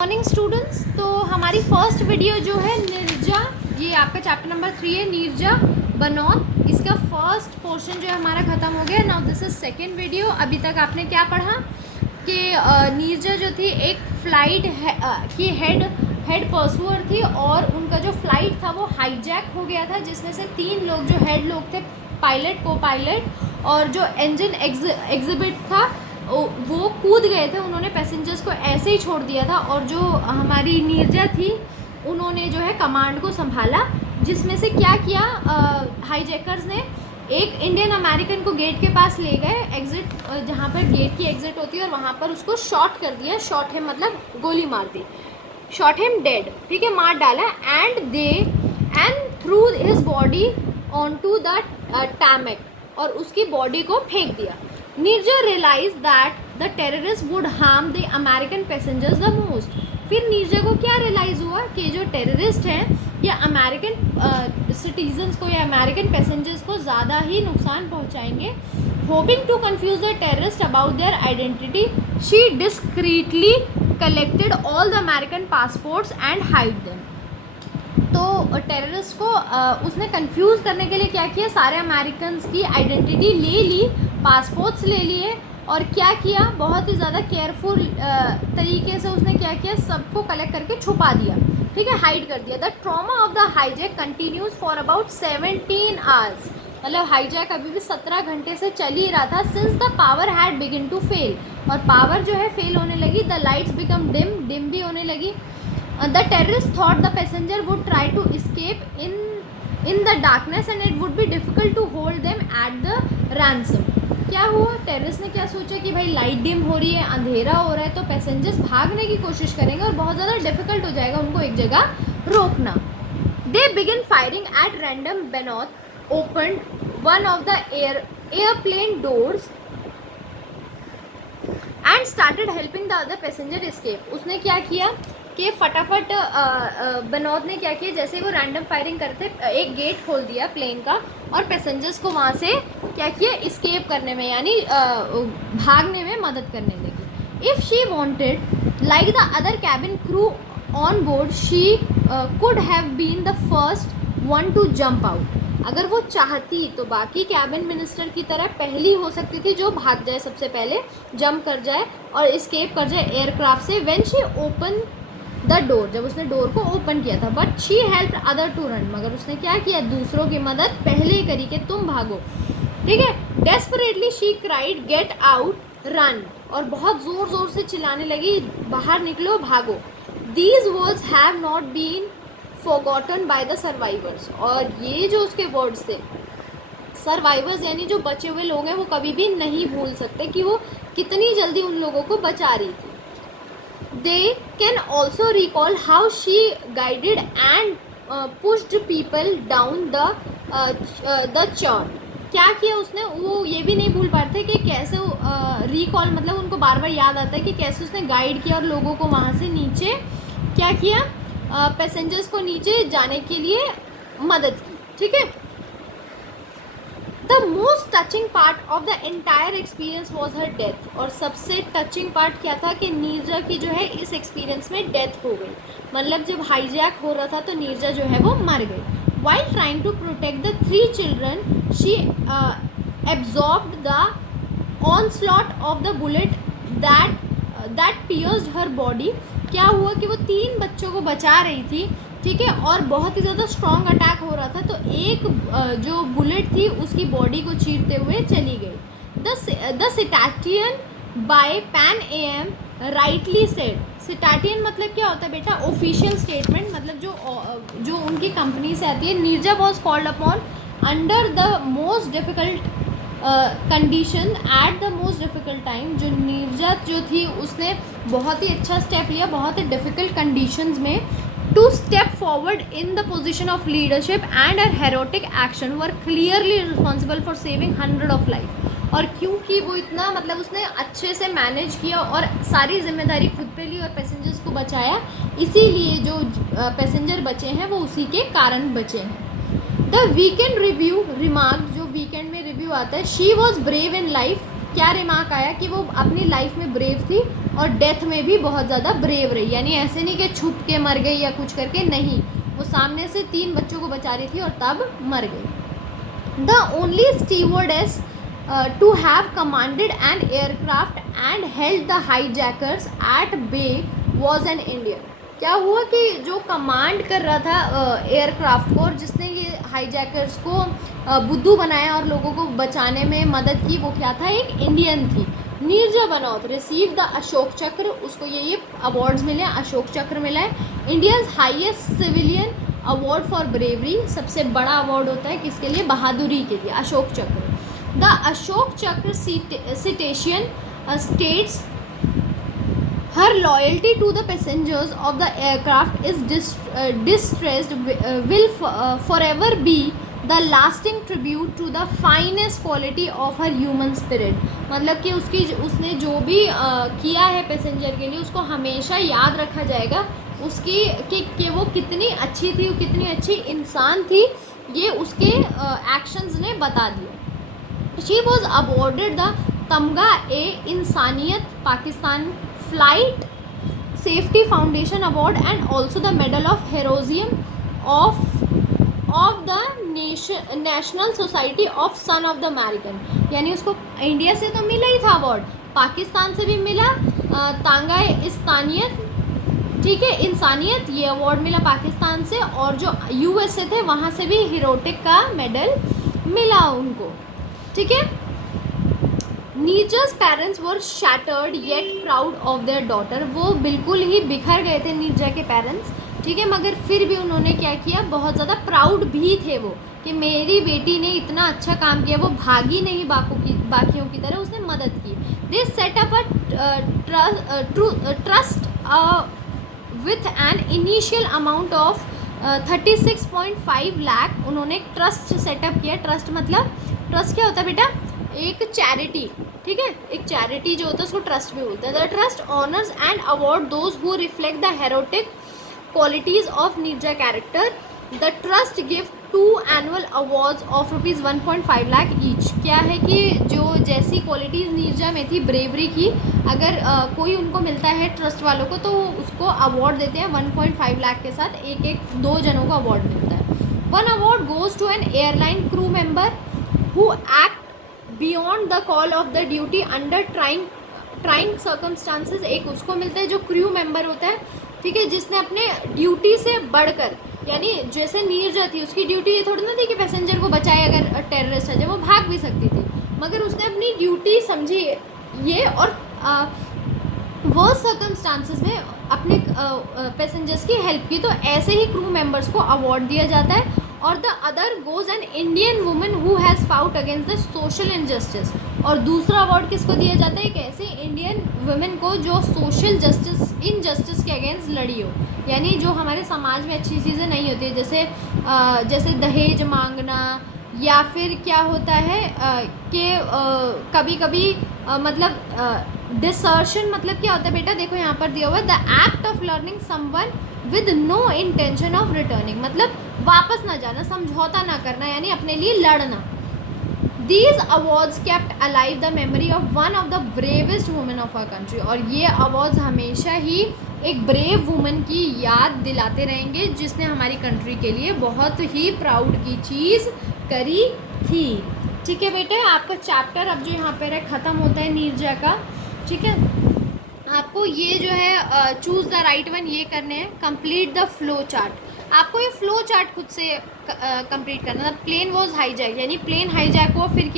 Morning students. तो हमारी first video जो है नीरजा, ये आपका चैप्टर नंबर 3 है, नीरजा बनौत। इसका फर्स्ट पोर्शन जो है हमारा ख़त्म हो गया। Now this is second video. अभी तक आपने क्या पढ़ा कि नीरजा जो थी एक फ्लाइट की हेड परसुअर थी और उनका जो फ्लाइट था वो हाईजैक हो गया था, जिसमें से 3 लोग जो हेड लोग थे, पायलट, को पायलट और जो इंजन एग्जिबिट था, वो कूद गए थे। उन्होंने पैसेंजर्स को ऐसे ही छोड़ दिया था और जो हमारी नीरजा थी उन्होंने जो है कमांड को संभाला, जिसमें से क्या किया, हाईजैकर्स ने एक इंडियन अमेरिकन को गेट के पास ले गए, एग्ज़िट जहाँ पर गेट की एग्ज़िट होती है, और वहाँ पर उसको शॉट कर दिया। शॉट हिम मतलब गोली मार दी, शॉट हिम डेड, ठीक है, मार डाला। And through his body on to the tarmac, और उसकी बॉडी को फेंक दिया। Neerja realise that the terrorist would harm the American passengers the most. फिर नीरजा को क्या रियलाइज़ हुआ कि जो टेररिस्ट हैं या अमेरिकन सिटीजन्स को या अमेरिकन पैसेंजर्स को ज़्यादा ही नुकसान पहुंचाएंगे। Hoping to confuse the terrorist about their identity, she discreetly collected all the American passports and hide them. तो टेररिस्ट को उसने कंफ्यूज करने के लिए क्या किया, सारे अमेरिकन्स की आइडेंटिटी ले ली, पासपोर्ट्स ले लिए, और क्या किया, बहुत ही ज़्यादा केयरफुल तरीके से उसने क्या किया, सबको कलेक्ट करके छुपा दिया, ठीक है, हाइड कर दिया। The trauma of the hijack continues for about 17 hours, मतलब हाईजैक अभी भी 17 घंटे से चल ही रहा था। Since the power had begin to fail, और पावर जो है फेल होने लगी। द लाइट्स बिकम डिम भी होने लगी। The terrorists thought the passenger would try to escape in the darkness and it would be difficult to hold them at the ransom. क्या हुआ, टेररिस्ट ने क्या सोचा कि भाई लाइट डिम हो रही है, अंधेरा हो रहा है, तो पैसेंजर्स भागने की कोशिश करेंगे और बहुत ज़्यादा डिफिकल्ट हो जाएगा उनको एक जगह रोकना। They began firing at random. Benoit opened one of the airplane doors and started helping the other passenger escape. उसने क्या किया कि फटाफट बनौत ने क्या किया, जैसे वो रैंडम फायरिंग करते एक गेट खोल दिया प्लेन का, और पैसेंजर्स को वहाँ से क्या किया, इस्केप करने में यानी भागने में मदद करने लगी। If she wanted like the other cabin crew on board, she could have been the first one to jump out. अगर वो चाहती तो बाकी कैबिन मिनिस्टर की तरह पहली हो सकती थी जो भाग जाए, सबसे पहले जंप कर जाए और इस्केप कर जाए एयरक्राफ्ट से। When she open the door, जब उसने डोर को ओपन किया था, but she help other to run, मगर उसने क्या किया, दूसरों की मदद पहले करी कि तुम भागो, ठीक है। Desperately she cried get out run, और बहुत ज़ोर ज़ोर से चिल्लाने लगी, बाहर निकलो, भागो। These words have not been forgotten by the survivors, और ये जो उसके वर्ड्स थे, सर्वाइवर्स यानी जो बचे हुए लोग हैं, वो कभी भी नहीं भूल सकते कि वो कितनी जल्दी उन लोगों को बचा रही थी। They can also recall how she guided and pushed people down the chute. क्या किया उसने, वो ये भी नहीं भूल पाते कि कैसे रिकॉल मतलब उनको बार बार याद आता है कि कैसे उसने गाइड किया और लोगों को वहाँ से नीचे क्या किया, पैसेंजर्स को नीचे जाने के लिए मदद की, ठीक है। The most touching part of the entire experience was her death, और सबसे टचिंग पार्ट क्या था कि नीरजा की जो है इस एक्सपीरियंस में डेथ हो गई, मतलब जब हाईजैक हो रहा था तो नीरजा जो है वो मर गई। While trying to protect the 3 children, she absorbed the onslaught of the bullet that pierced her body. क्या हुआ कि वो 3 बच्चों को बचा रही थी, ठीक है, और बहुत ही ज़्यादा स्ट्रॉन्ग अटैक हो रहा था, तो एक जो बुलेट थी उसकी बॉडी को चीरते हुए चली गई। The citation by Pan AM rightly said, citation मतलब क्या होता है बेटा, ऑफिशियल स्टेटमेंट, मतलब जो उनकी कंपनी से आती है। Neerja was called upon under the most difficult condition at the most difficult time. जो नीरजा जो थी उसने बहुत ही अच्छा स्टेप लिया बहुत ही डिफ़िकल्ट कंडीशंस में, to step forward in the position of leadership and her heroic action were clearly responsible for saving 100 of life. और क्योंकि वो इतना मतलब उसने अच्छे से मैनेज किया और सारी जिम्मेदारी खुद पे ली और पैसेंजर्स को बचाया, इसीलिए जो पैसेंजर बचे हैं वो उसी के कारण बचे हैं। द वीकेंड रिव्यू रिमार्क, जो वीकेंड में रिव्यू आता है, she was brave in life, क्या रिमार्क आया कि वो अपनी लाइफ में ब्रेव थी और डेथ में भी बहुत ज़्यादा ब्रेव रही, यानी ऐसे नहीं कि छुप के मर गई या कुछ करके, नहीं, वो सामने से 3 बच्चों को बचा रही थी और तब मर गई। The only stewardess to have commanded an aircraft and held the hijackers at bay was an Indian. क्या हुआ कि जो कमांड कर रहा था एयरक्राफ्ट को और जिसने ये हाईजैकर्स को बुद्धू बनाया और लोगों को बचाने में मदद की, वो क्या था, एक इंडियन थी। नीरजा बनौत रिसीव द अशोक चक्र, उसको ये अवार्ड्स मिले, अशोक चक्र मिला है। India's highest civilian award for bravery, सबसे बड़ा अवार्ड होता है किसके लिए, बहादुरी के लिए, अशोक चक्र। द अशोक चक्र सिटेशियन states her loyalty to the passengers of the aircraft is distressed will forever be the lasting tribute to the finest quality of her human spirit। मतलब कि उसने जो भी किया है पैसेंजर के लिए, उसको हमेशा याद रखा जाएगा उसकी कि वो कितनी अच्छी थी, कितनी अच्छी इंसान थी, ये उसके एक्शंस ने बता दिया। She was awarded the Tamgha e Insaniyat Pakistan flight safety foundation award and also the medal of heroism of the national society of son of the American. यानी उसको इंडिया से तो मिला ही था अवार्ड, पाकिस्तान से भी मिला तांगा इंसानियत, ठीक है, इंसानियत, ये अवार्ड मिला पाकिस्तान से, और जो यूएस से थे वहाँ से भी हीरोटिक का मेडल मिला उनको, ठीक है। Neerja's parents were shattered yet proud of their daughter, वो बिल्कुल ही बिखर गए थे नीरजा के पेरेंट्स, ठीक है, मगर फिर भी उन्होंने क्या किया, बहुत ज़्यादा प्राउड भी थे वो कि मेरी बेटी ने इतना अच्छा काम किया, वो भागी नहीं बाकियों की तरह, उसने मदद की। They set up a trust with an initial amount of 36.5 lakh, उन्होंने एक ट्रस्ट सेटअप किया। ट्रस्ट मतलब, ट्रस्ट क्या होता है बेटा, एक चैरिटी, ठीक है, एक चैरिटी जो होता है उसको ट्रस्ट भी बोलते हैं। The trust honours and award those who reflect the heroic qualities of Neerja character. The trust give 2 annual awards of ₹1.5 lakh each. क्या है कि जो जैसी क्वालिटीज़ नीरजा में थी ब्रेवरी की, अगर कोई उनको मिलता है ट्रस्ट वालों को तो उसको अवार्ड देते हैं 1.5 लाख के साथ, एक 2 जनों को अवार्ड मिलता है। 1 award goes to an airline crew member who act beyond the call of the duty under trying circumstances, एक उसको मिलता है जो क्रू मेंबर होता है, ठीक है, जिसने अपने ड्यूटी से बढ़कर, यानी जैसे नीरजा थी उसकी ड्यूटी ये थोड़ी ना थी कि पैसेंजर को बचाए, अगर टेररिस्ट आ जाए वो भाग भी सकती थी, मगर उसने अपनी ड्यूटी समझी ये, और वो सर्कमस्टांसेस में अपने पैसेंजर्स की हेल्प की, तो ऐसे ही क्रू मेंबर्स को अवार्ड दिया जाता है। और the other goes an Indian woman who has fought against the social injustice, और दूसरा अवार्ड किसको दिया जाता है, एक ऐसे इंडियन वुमेन को जो सोशल जस्टिस इनजस्टिस के अगेंस्ट लड़ी हो, यानी जो हमारे समाज में अच्छी चीज़ें नहीं होती है, जैसे दहेज मांगना, या फिर क्या होता है कि कभी कभी मतलब डिसर्शन, मतलब क्या होता है बेटा, देखो यहाँ पर दिया हुआ है, the act of learning someone with no intention of returning, मतलब वापस ना जाना, समझौता ना करना, यानी अपने लिए लड़ना। These awards kept alive the memory of one of the bravest women of our country, और ये अवार्ड्स हमेशा ही एक ब्रेव वुमन की याद दिलाते रहेंगे जिसने हमारी कंट्री के लिए बहुत ही प्राउड की चीज़ करी थी। ठीक है बेटे, आपका चैप्टर अब जो यहाँ पर है ख़त्म होता है नीरजा का। ठीक है, आपको ये जो है चूज़ द राइट वन ये करने हैं। कंप्लीट द फ्लो चार्ट, आपको ये फ्लो चार्ट खुद से कंप्लीट करना था। प्लेन वॉज हाईजैक, यानी प्लेन हाईजैक हुआ, फिर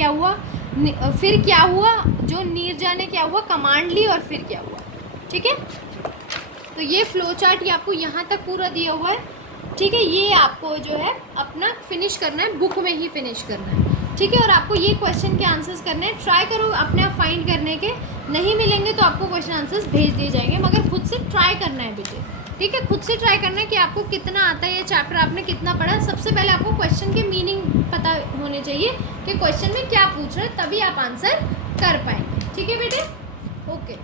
क्या हुआ, जो नीरजा ने क्या हुआ, कमांड ली, और फिर क्या हुआ। ठीक है, तो ये फ्लो चार्ट ये आपको यहाँ तक पूरा दिया हुआ है। ठीक है, ये आपको जो है अपना फिनिश करना है, बुक में ही फिनिश करना है। ठीक है, और आपको ये क्वेश्चन के आंसर्स करने हैं। ट्राई करो अपने आप फाइंड करने के, नहीं मिलेंगे तो आपको क्वेश्चन आंसर्स भेज दिए जाएंगे, मगर खुद से ट्राई करना है बेटे। ठीक है, खुद से ट्राई करना है कि आपको कितना आता है, ये चैप्टर आपने कितना पढ़ा। सबसे पहले आपको क्वेश्चन के मीनिंग पता होने चाहिए कि क्वेश्चन में क्या पूछ रहे हैं, तभी आप आंसर कर पाएंगे। ठीक है बेटे, ओके।